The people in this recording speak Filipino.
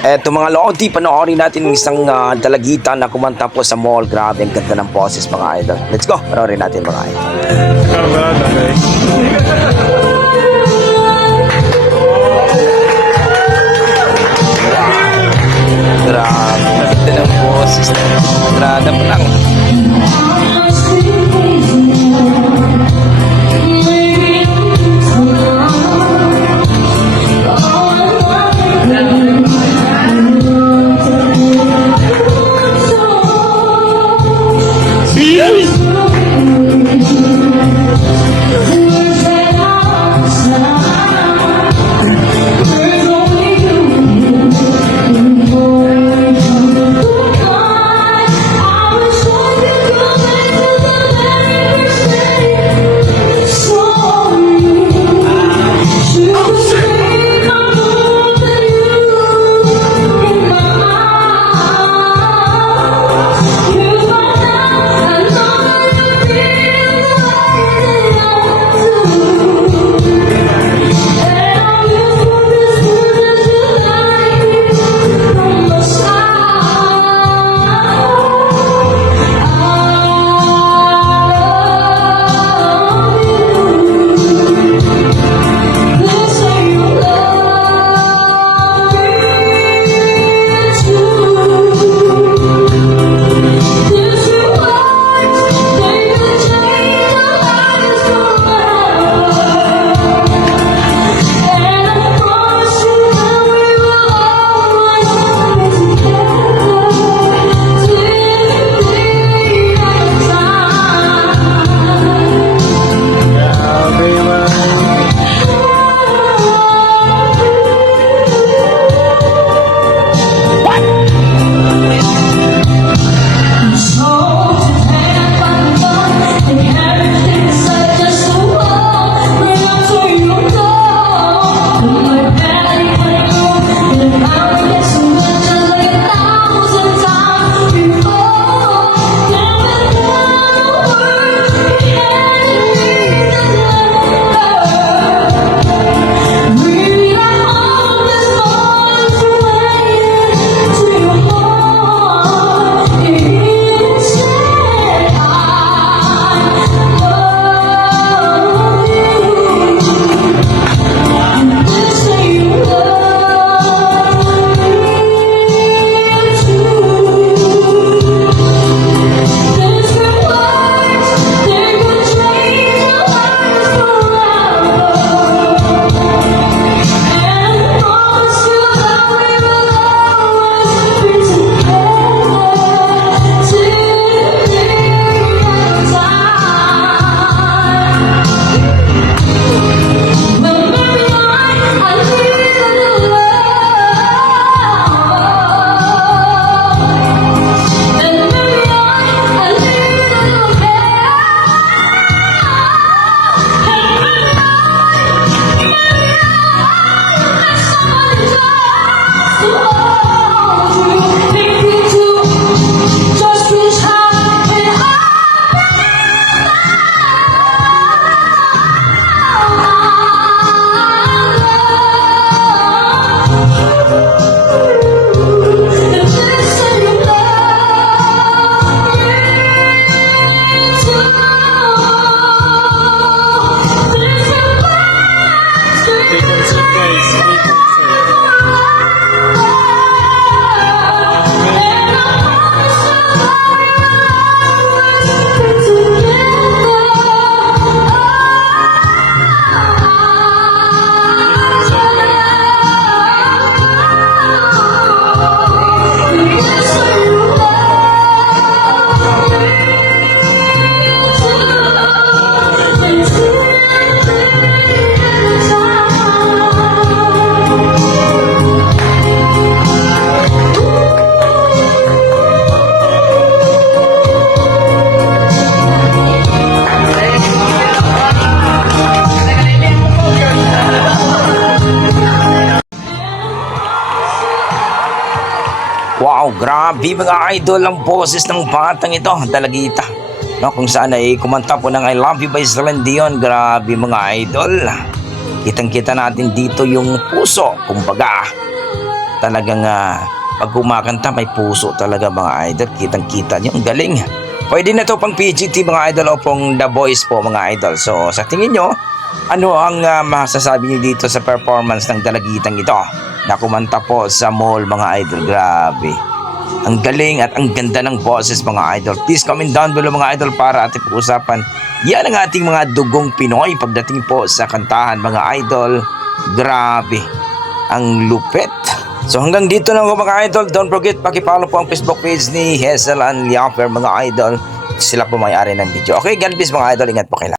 Eto mga Lodi, panoorin natin ng isang dalagita na kumanta po sa mall. Grabe, ang ganda ng boses mga idol. Let's go, panoorin natin mga idol. Grabe, ang ganda ng boses. Nagrada mo lang. Wow, grabe mga idol ang boses ng batang ito, dalagita. No, kung saan ay kumanta po ng I Love You by Celine Dion. Grabe mga idol. Kitang-kita natin dito yung puso, kumbaga. Talagang pag kumakanta may puso talaga mga idol. Kitang-kita nyo, ang galing. Pwede na to pang PGT mga idol o pong The Voice po mga idol. So sa tingin nyo, ano ang masasabi nyo dito sa performance ng dalagitang ito na kumanta po sa mall mga idol? Grabe. Ang galing at ang ganda ng boses mga idol. Please comment down below mga idol para ating pag-usapan. Yan ang ating mga dugong Pinoy pagdating po sa kantahan mga idol. Grabe. Ang lupit. So hanggang dito lang po mga idol. Don't forget pakipollow po ang Facebook page ni Hazel and Liafer mga idol. Sila po may-ari ng video. Okay, God bless mga idol. Ingat po kayo.